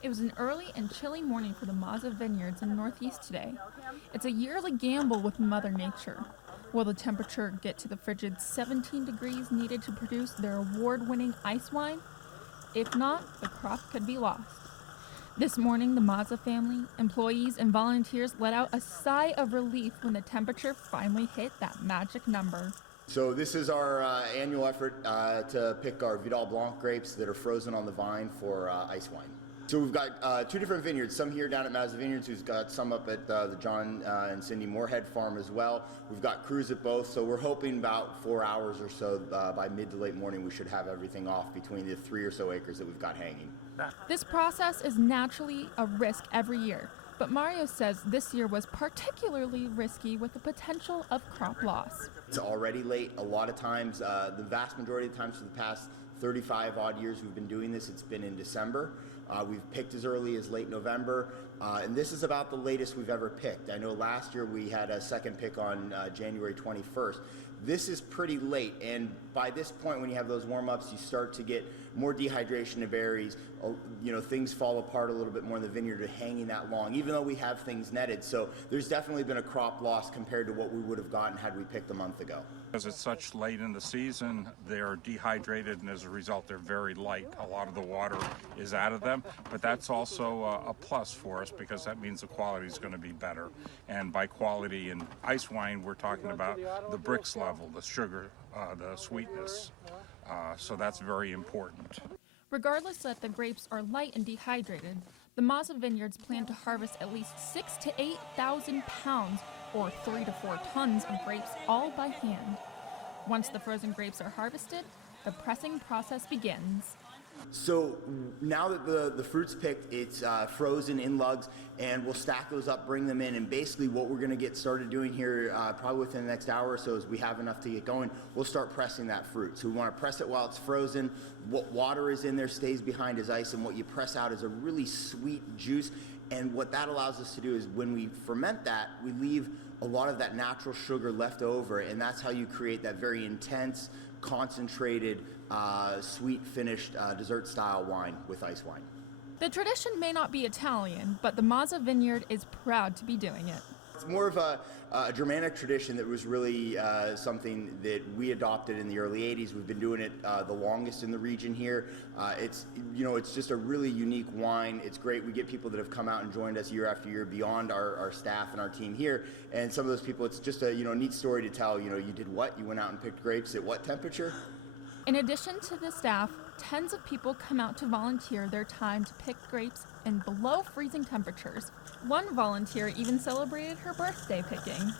It was an early and chilly morning for the Mazza Vineyards in Northeast today. It's a yearly gamble with Mother Nature. Will the temperature get to the frigid 17 degrees needed to produce their award-winning ice wine? If not, the crop could be lost. This morning, the Mazza family, employees, and volunteers let out a sigh of relief when the temperature finally hit that magic number. So this is our annual effort to pick our Vidal Blanc grapes that are frozen on the vine for ice wine. So we've got two different vineyards, some here down at Mazza Vineyards, who's got some up at the John and Cindy Moorhead farm as well. We've got crews at both, so we're hoping about 4 hours or so by mid to late morning we should have everything off between the 3 or so acres that we've got hanging. This process is naturally a risk every year, but Mario says this year was particularly risky with the potential of crop loss. It's already late. A lot of times, the vast majority of the times for the past 35 odd years we've been doing this, it's been in December. We've picked as early as late November, and this is about the latest we've ever picked. I know last year we had a second pick on January 21st. This is pretty late, and by this point when you have those warm-ups, you start to get more dehydration of berries. Things fall apart a little bit more in the vineyard hanging that long, even though we have things netted. So there's definitely been a crop loss compared to what we would have gotten had we picked a month ago. Because it's such late in the season, they're dehydrated, and as a result, they're very light. A lot of the water is out of them, but that's also a plus for us because that means the quality is going to be better. And by quality in ice wine, we're talking about the Brix level, the sugar, the sweetness. So that's very important. Regardless that the grapes are light and dehydrated, the Mazza Vineyards plan to harvest at least 6,000 to 8,000 pounds or 3 to 4 tons of grapes all by hand. Once the frozen grapes are harvested, the pressing process begins. So now that the fruit's picked, it's frozen in lugs, and we'll stack those up, bring them in, and basically what we're going to get started doing here probably within the next hour or so is we have enough to get going, we'll start pressing that fruit. So we want to press it while it's frozen. What water is in there stays behind as ice, and what you press out is a really sweet juice. And what that allows us to do is when we ferment that, we leave a lot of that natural sugar left over, and that's how you create that very intense, concentrated, sweet finished dessert-style wine with ice wine. The tradition may not be Italian, but the Mazza Vineyard is proud to be doing it. It's more of a Germanic tradition that was really something that we adopted in the early 80s. We've been doing it the longest in the region here. It's just a really unique wine. It's great. We get people that have come out and joined us year after year beyond our staff and our team here. And some of those people, it's just a neat story to tell. You did what? You went out and picked grapes at what temperature? In addition to the staff, tens of people come out to volunteer their time to pick grapes in below freezing temperatures. One volunteer even celebrated her birthday picking.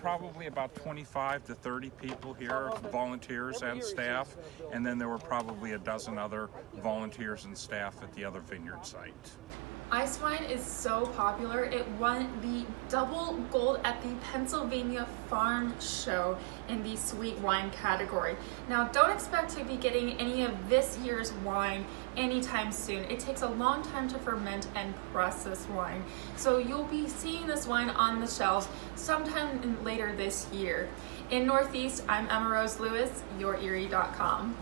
Probably about 25 to 30 people here, volunteers and staff, and then there were probably a dozen other volunteers and staff at the other vineyard site. Ice wine is so popular. It won the double gold at the Pennsylvania Farm Show in the sweet wine category. Now, don't expect to be getting any of this year's wine anytime soon. It takes a long time to ferment and press this wine. So you'll be seeing this wine on the shelves sometime later this year. In Northeast, I'm Emma Rose Lewis, YourErie.com.